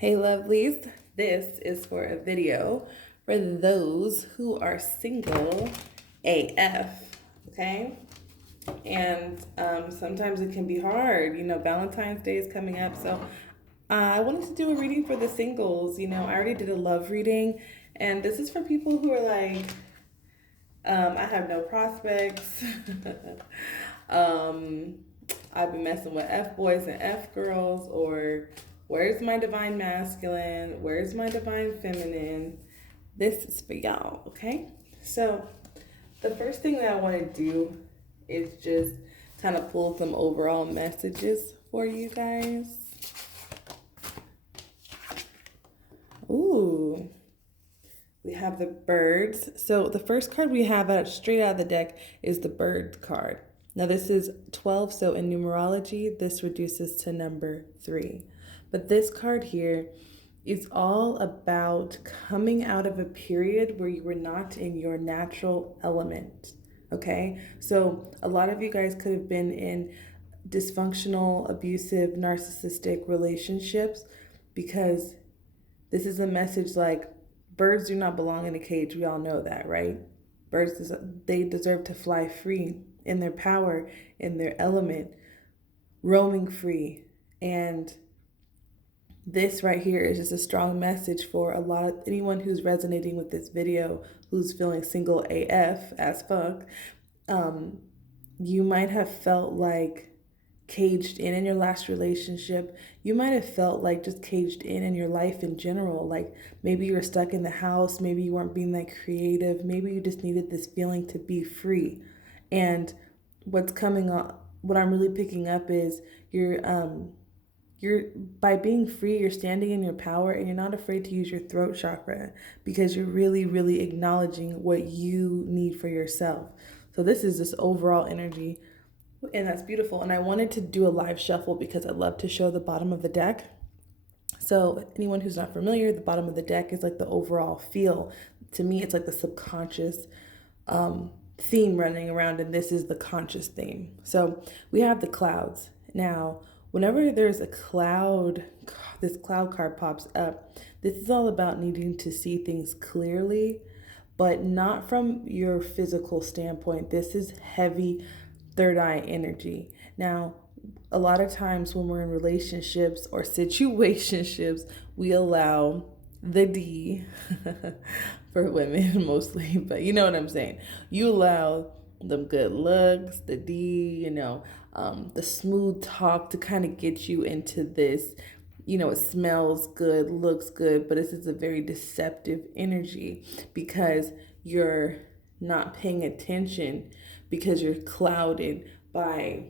Hey lovelies, this is for a video for those who are single AF, okay? And sometimes it can be hard. Valentine's Day is coming up, so I wanted to do a reading for the singles. I already did a love reading, and this is for people who are like, I have no prospects. um, I've been messing with F boys and F girls, or where's my divine masculine? Where's my divine feminine? This is for y'all, okay? So, the first thing that I want to do is just kind of pull some overall messages for you guys. Ooh, we have the birds. So the first card we have out straight out of the deck is the bird card. Now this is 12, so in numerology, this reduces to number 3. But this card here is all about coming out of a period where you were not in your natural element. Okay? So a lot of you guys could have been in dysfunctional, abusive, narcissistic relationships because this is a message like birds do not belong in a cage. We all know that, right? Birds, they deserve to fly free in their power, in their element, roaming free. And this right here is just a strong message for a lot of anyone who's resonating with this video, who's feeling single AF as fuck. You might have felt like caged in your last relationship. You might have felt like just caged in your life in general. Like maybe you were stuck in the house, maybe you weren't being that creative, maybe you just needed this feeling to be free. And what's coming up, what I'm really picking up is you're by being free, you're standing in your power and you're not afraid to use your throat chakra because you're really acknowledging what you need for yourself. So this is this overall energy, and that's beautiful. And I wanted to do a live shuffle because I love to show the bottom of the deck. So anyone who's not familiar, the bottom of the deck is like the overall feel. To me, it's like the subconscious theme running around, and this is the conscious theme. So we have the clouds. Now, whenever there's a cloud, this cloud card pops up, this is all about needing to see things clearly, but not from your physical standpoint. This is heavy third eye energy. Now, a lot of times when we're in relationships or situationships, we allow the D for women mostly, but you know what I'm saying. You allow them good looks, the D, the smooth talk to kind of get you into this. It smells good, looks good, but this is a very deceptive energy because you're not paying attention, because you're clouded by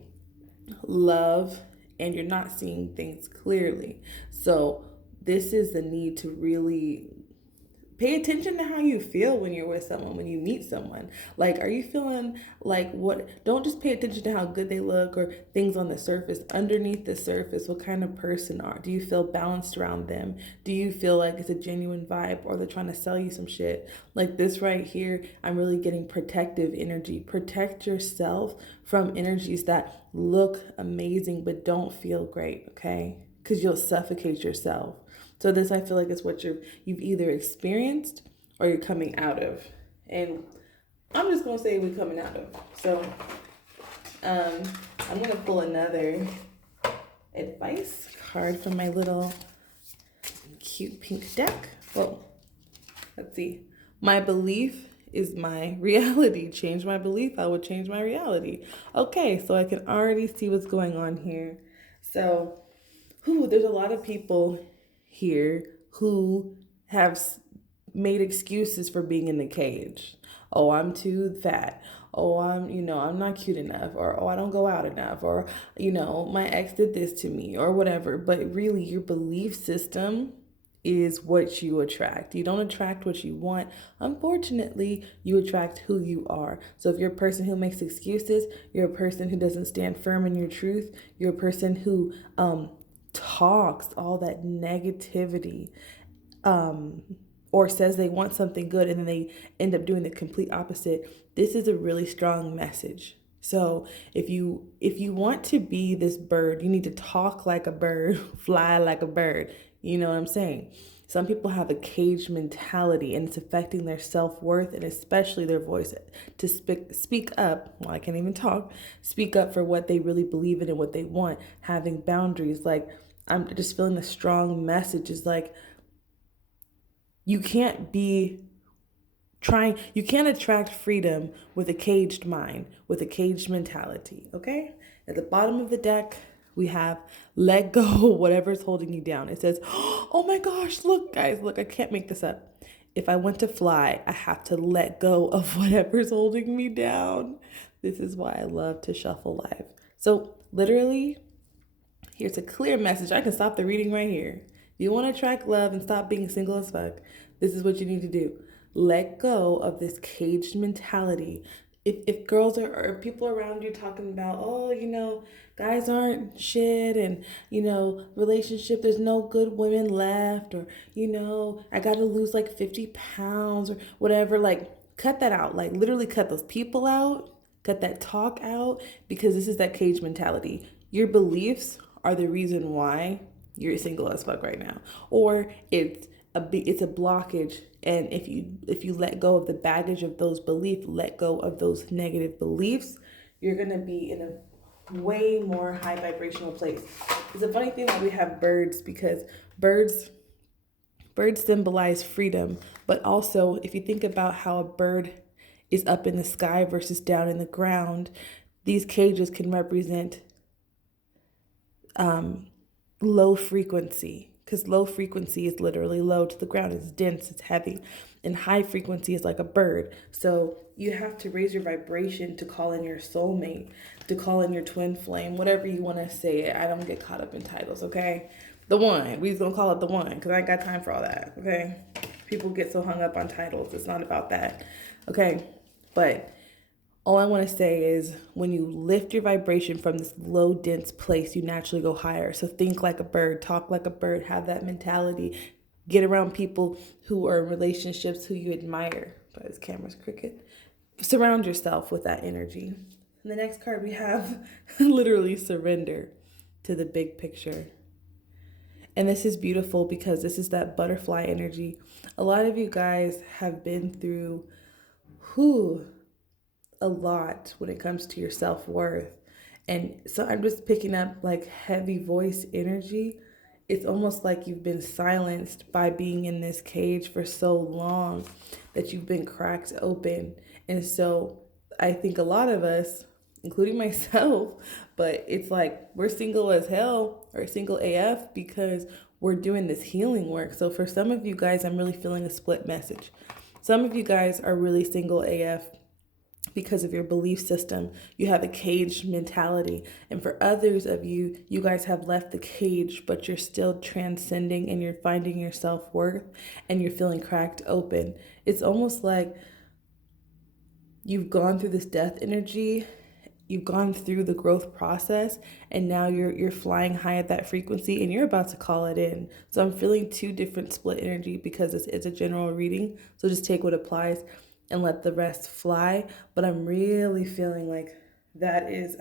love and you're not seeing things clearly. So this is the need to really pay attention to how you feel when you're with someone, when you meet someone. Like, are you feeling like what? Don't just pay attention to how good they look or things on the surface. Underneath the surface, what kind of person are? Do you feel balanced around them? Do you feel like it's a genuine vibe, or they're trying to sell you some shit? Like this right here, I'm really getting protective energy. Protect yourself from energies that look amazing but don't feel great, okay? Because you'll suffocate yourself. So this, I feel like, is what you've either experienced or you're coming out of. And I'm just going to say we're coming out of. So I'm going to pull another advice card from my little cute pink deck. Well, let's see. My belief is my reality. Change my belief, I will change my reality. Okay, so I can already see what's going on here. So, there's a lot of people here who have made excuses for being in the cage. Oh, I'm too fat. Oh, I'm not cute enough. Or, oh, I don't go out enough. Or, my ex did this to me or whatever. But really, your belief system is what you attract. You don't attract what you want. Unfortunately, you attract who you are. So if you're a person who makes excuses, you're a person who doesn't stand firm in your truth, you're a person who talks all that negativity, or says they want something good and then they end up doing the complete opposite. This is a really strong message So if you want to be this bird, you need to talk like a bird, fly like a bird. You know what I'm saying? Some people have a cage mentality and it's affecting their self-worth and especially their voice to speak up. Well, I can't even talk. Speak up for what they really believe in and what they want, having boundaries. Like I'm just feeling the strong message is like you can't be you can't attract freedom with a caged mind, with a caged mentality, okay? At the bottom of the deck, we have let go whatever's holding you down. It says, oh my gosh, look, guys, look, I can't make this up. If I want to fly, I have to let go of whatever's holding me down. This is why I love to shuffle live. So, literally, here's a clear message. I can stop the reading right here. If you want to attract love and stop being single as fuck, this is what you need to do. Let go of this caged mentality. If girls or people around you talking about, oh, guys aren't shit and, relationship, there's no good women left, or, I got to lose like 50 pounds or whatever, like, cut that out. Like, literally cut those people out, cut that talk out, because this is that cage mentality. Your beliefs are the reason why you're single as fuck right now, or it's a blockage. And if you let go of the baggage of those beliefs, let go of those negative beliefs, you're gonna be in a way more high vibrational place. It's a funny thing that we have birds, because birds symbolize freedom, but also if you think about how a bird is up in the sky versus down in the ground, these cages can represent low frequency, because low frequency is literally low to the ground. It's dense, it's heavy, and high frequency is like a bird. So you have to raise your vibration to call in your soulmate, to call in your twin flame, whatever you want to say it. I don't get caught up in titles, okay? The one, we just gonna call it the one, because I ain't got time for all that, okay? People get so hung up on titles. It's not about that, okay? But all I want to say is when you lift your vibration from this low, dense place, you naturally go higher. So think like a bird, talk like a bird, have that mentality, get around people who are in relationships who you admire. But this camera's crooked. Surround yourself with that energy. And the next card we have literally surrender to the big picture. And this is beautiful because this is that butterfly energy. A lot of you guys have been through a lot when it comes to your self-worth. And so I'm just picking up like heavy voice energy. It's almost like you've been silenced by being in this cage for so long that you've been cracked open. And so I think a lot of us, including myself, but it's like we're single as hell or single AF because we're doing this healing work. So for some of you guys, I'm really feeling a split message. Some of you guys are really single AF because of your belief system. You have a cage mentality. And for others of you, you guys have left the cage, but you're still transcending and you're finding your self-worth and you're feeling cracked open. It's almost like you've gone through this death energy, you've gone through the growth process, and now you're flying high at that frequency and you're about to call it in. So I'm feeling two different split energy because it's a general reading. So just take what applies and let the rest fly. But I'm really feeling like that is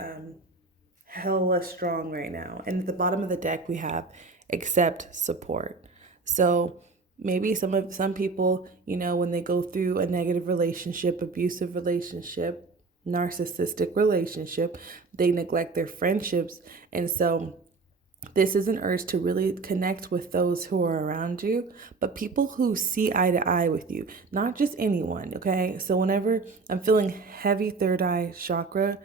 hella strong right now. And at the bottom of the deck, we have accept support. So maybe some people, when they go through a negative relationship, abusive relationship, narcissistic relationship, they neglect their friendships. And so this is an urge to really connect with those who are around you, but people who see eye to eye with you, not just anyone, okay? So whenever I'm feeling heavy third eye chakra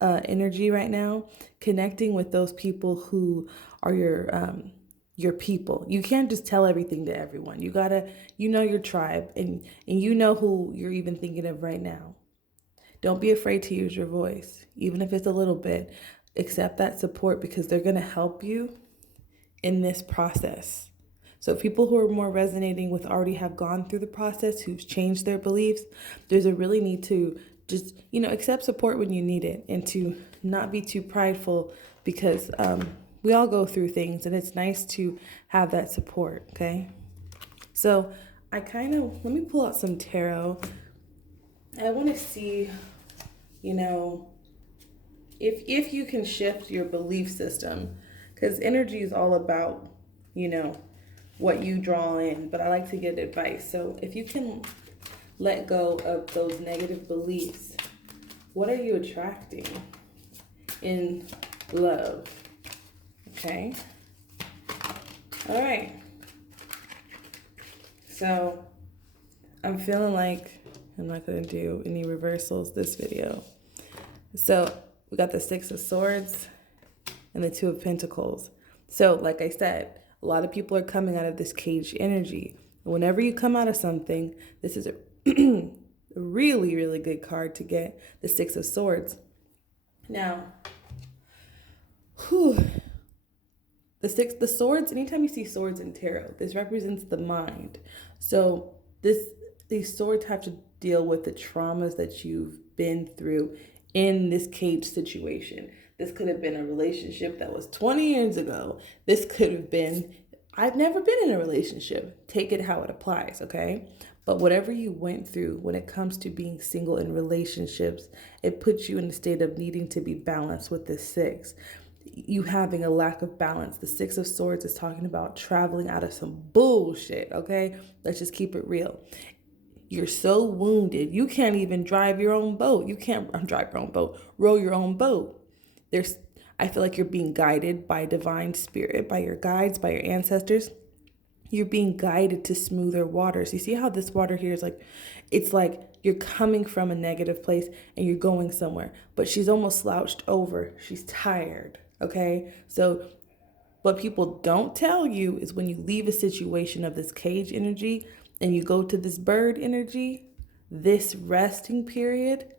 energy right now, connecting with those people who are your people. You can't just tell everything to everyone. You gotta, your tribe, and you know who you're even thinking of right now. Don't be afraid to use your voice, even if it's a little bit. Accept that support because they're going to help you in this process. So people who are more resonating with already have gone through the process, who've changed their beliefs, there's a really need to just, accept support when you need it and to not be too prideful because we all go through things and it's nice to have that support, okay? So let me pull out some tarot. I want to see, if you can shift your belief system, because energy is all about, you know, what you draw in. But I like to get advice. So if you can let go of those negative beliefs, what are you attracting in love? Okay. All right. So I'm feeling like I'm not going to do any reversals this video. So we got the Six of Swords and the Two of Pentacles. So like I said, a lot of people are coming out of this cage energy. Whenever you come out of something, this is a really, really good card to get the Six of Swords. Now, the swords, anytime you see swords in tarot, this represents the mind. So these swords have to deal with the traumas that you've been through in this cage situation. This could have been a relationship that was 20 years ago. This could have been, I've never been in a relationship. Take it how it applies, okay? But whatever you went through when it comes to being single in relationships, it puts you in a state of needing to be balanced with the six. You having a lack of balance. The Six of Swords is talking about traveling out of some bullshit, okay? Let's just keep it real. You're so wounded. You can't even drive your own boat. You can't drive your own boat, row your own boat. I feel like you're being guided by divine spirit, by your guides, by your ancestors. You're being guided to smoother waters. You see how this water here is like, it's like you're coming from a negative place and you're going somewhere, but she's almost slouched over. She's tired, okay? So what people don't tell you is when you leave a situation of this cage energy and you go to this bird energy, this resting period,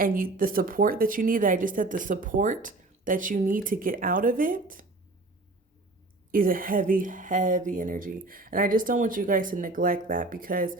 and the support that you need, I just said the support that you need to get out of it is a heavy, heavy energy. And I just don't want you guys to neglect that, because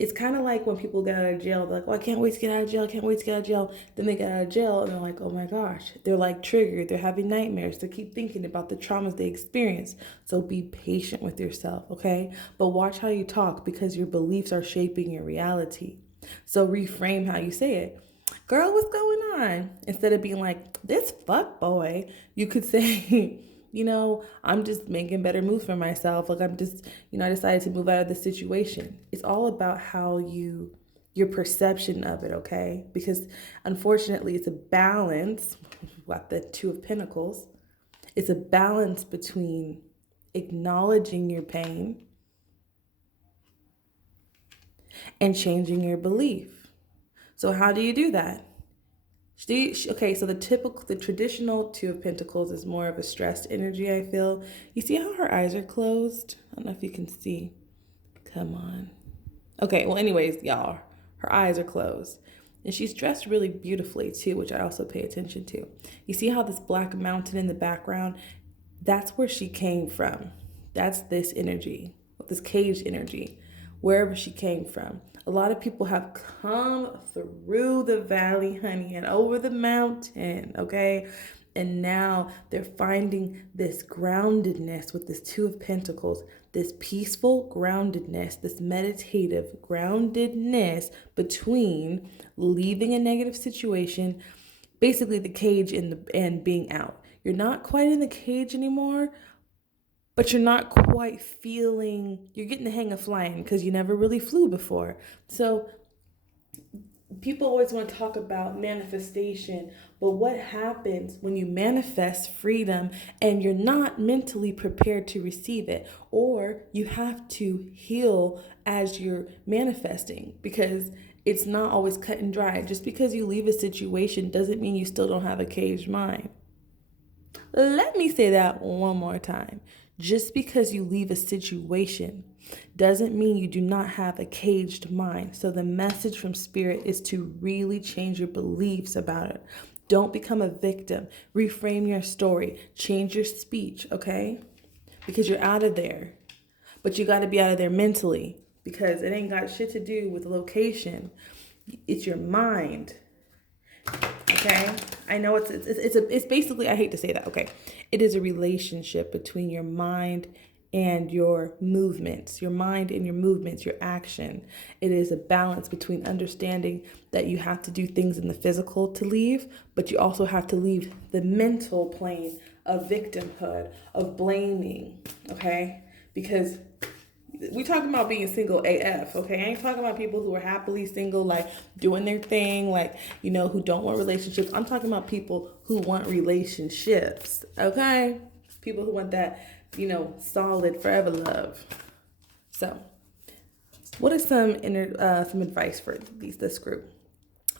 it's kind of like when people get out of jail, they're like, oh, I can't wait to get out of jail. I can't wait to get out of jail. Then they get out of jail and they're like, oh my gosh, they're like triggered. They're having nightmares. They keep thinking about the traumas they experienced. So be patient with yourself, okay? But watch how you talk, because your beliefs are shaping your reality. So reframe how you say it. Girl, what's going on? Instead of being like, this fuck boy, you could say, you know, I'm just making better moves for myself. Like, I'm just, you know, I decided to move out of this situation. It's all about how your perception of it, okay? Because unfortunately, it's a balance, what, the Two of Pentacles. It's a balance between acknowledging your pain and changing your belief. So how do you do that? Okay, so the traditional Two of Pentacles is more of a stressed energy, I feel. You see how her eyes are closed? I don't know if you can see. Come on. Okay, well, anyways, y'all, her eyes are closed. And she's dressed really beautifully, too, which I also pay attention to. You see how this black mountain in the background? That's where she came from. That's this energy, this cage energy, wherever she came from. A lot of people have come through the valley, honey, and over the mountain, okay? And now they're finding this groundedness with this Two of Pentacles, this peaceful groundedness, this meditative groundedness between leaving a negative situation, basically the cage and being out. You're not quite in the cage anymore, but you're not quite you're getting the hang of flying, because you never really flew before. So people always want to talk about manifestation, but what happens when you manifest freedom and you're not mentally prepared to receive it? Or you have to heal as you're manifesting, because it's not always cut and dry. Just because you leave a situation doesn't mean you still don't have a caged mind. Let me say that one more time. Just because you leave a situation doesn't mean you do not have a caged mind. So the message from Spirit is to really change your beliefs about it. Don't become a victim. Reframe your story. Change your speech, okay? Because you're out of there. But you got to be out of there mentally, because it ain't got shit to do with the location. It's your mind. Okay, I know it's basically, I hate to say that. Okay, it is a relationship between your mind and your movements, your mind and your movements, your action. It is a balance between understanding that you have to do things in the physical to leave, but you also have to leave the mental plane of victimhood, of blaming, okay? Because we talking about being single AF, okay? I ain't talking about people who are happily single, like doing their thing, like, you know, who don't want relationships. I'm talking about people who want relationships, okay? People who want that, you know, solid forever love. So, what is some advice for this group?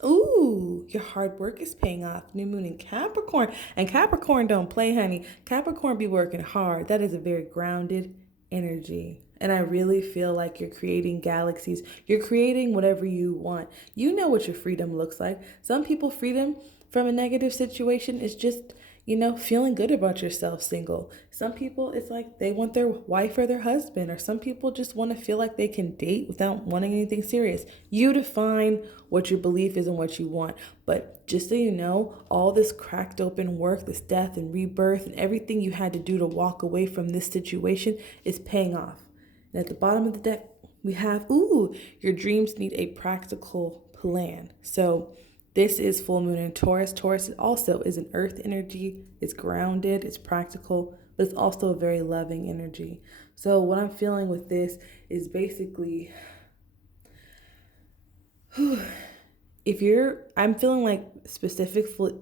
Ooh, your hard work is paying off. New moon in Capricorn. And Capricorn don't play, honey. Capricorn be working hard. That is a very grounded energy. And I really feel like you're creating galaxies. You're creating whatever you want. You know what your freedom looks like. Some people, freedom from a negative situation is just, you know, feeling good about yourself single. Some people, it's like they want their wife or their husband, or some people just want to feel like they can date without wanting anything serious. You define what your belief is and what you want. But just so you know, all this cracked open work, this death and rebirth and everything you had to do to walk away from this situation is paying off. And at the bottom of the deck, we have, your dreams need a practical plan. So this is full moon in Taurus. Taurus also is an earth energy. It's grounded, it's practical, but it's also a very loving energy. So what I'm feeling with this is basically, I'm feeling like specifically,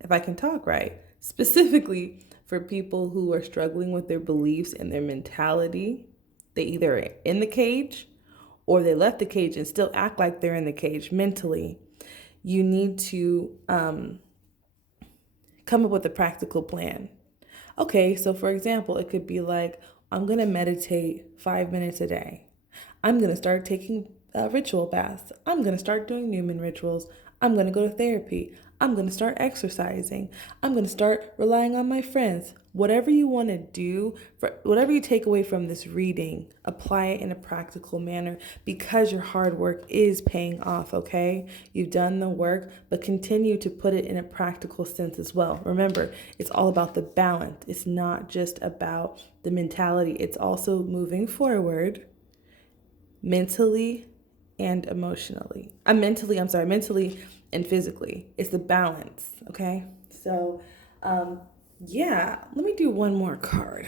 if I can talk right, specifically for people who are struggling with their beliefs and their mentality. They either are in the cage or they left the cage and still act like they're in the cage mentally. You need to come up with a practical plan. Okay, so for example, it could be like, I'm going to meditate 5 minutes a day. I'm going to start taking ritual baths. I'm going to start doing Newman rituals. I'm going to go to therapy. I'm going to start exercising. I'm going to start relying on my friends. Whatever you want to do, whatever you take away from this reading, apply it in a practical manner because your hard work is paying off, okay? You've done the work, but continue to put it in a practical sense as well. Remember, it's all about the balance. It's not just about the mentality. It's also moving forward mentally and emotionally. Mentally and physically. It's the balance, okay? So, yeah, let me do one more card.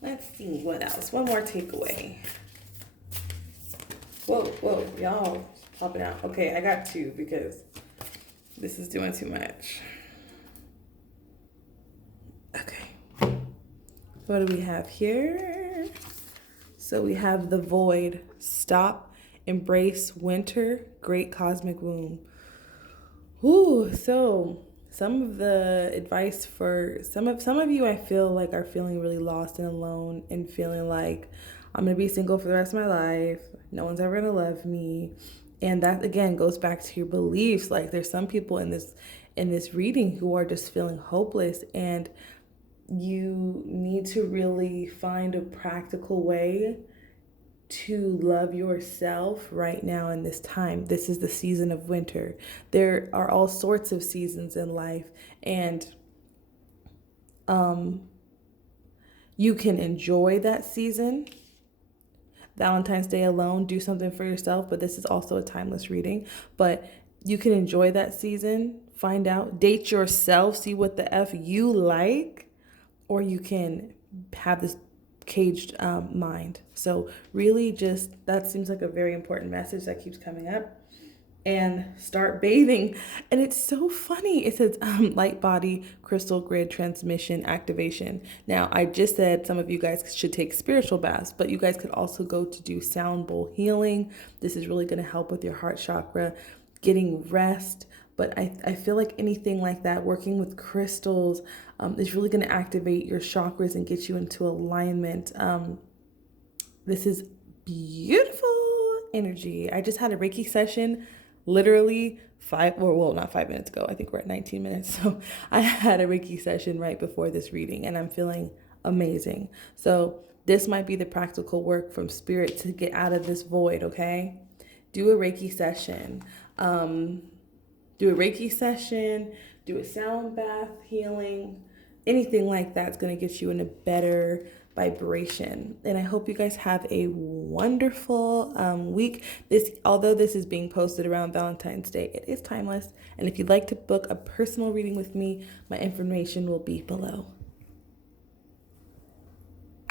Let's see what else. One more takeaway. Whoa, y'all popping out. Okay, I got two because this is doing too much. Okay. What do we have here? So we have the void. Stop, embrace winter, great cosmic womb. Ooh, so some of the advice for some of you, I feel like, are feeling really lost and alone and feeling like I'm gonna be single for the rest of my life. No one's ever gonna love me. And that again goes back to your beliefs. Like there's some people in this reading who are just feeling hopeless, and you need to really find a practical way to love yourself right now in this time. This is the season of winter. There are all sorts of seasons in life, and you can enjoy that season. Valentine's Day alone, do something for yourself, but this is also a timeless reading. But you can enjoy that season, find out, date yourself, see what the F you like, or you can have this caged mind. So really just, that seems like a very important message that keeps coming up. And start bathing. And it's so funny. It says light body crystal grid transmission activation. Now, I just said some of you guys should take spiritual baths, but you guys could also go to do sound bowl healing. This is really going to help with your heart chakra, getting rest. But I feel like anything like that, working with crystals, is really going to activate your chakras and get you into alignment. This is beautiful energy. I just had a Reiki session literally not 5 minutes ago. I think we're at 19 minutes. So I had a Reiki session right before this reading and I'm feeling amazing. So this might be the practical work from spirit to get out of this void, okay? Do a Reiki session. Do a sound bath healing, anything like that's going to get you in a better vibration. And I hope you guys have a wonderful week. Although this is being posted around Valentine's Day, it is timeless. And if you'd like to book a personal reading with me, my information will be below.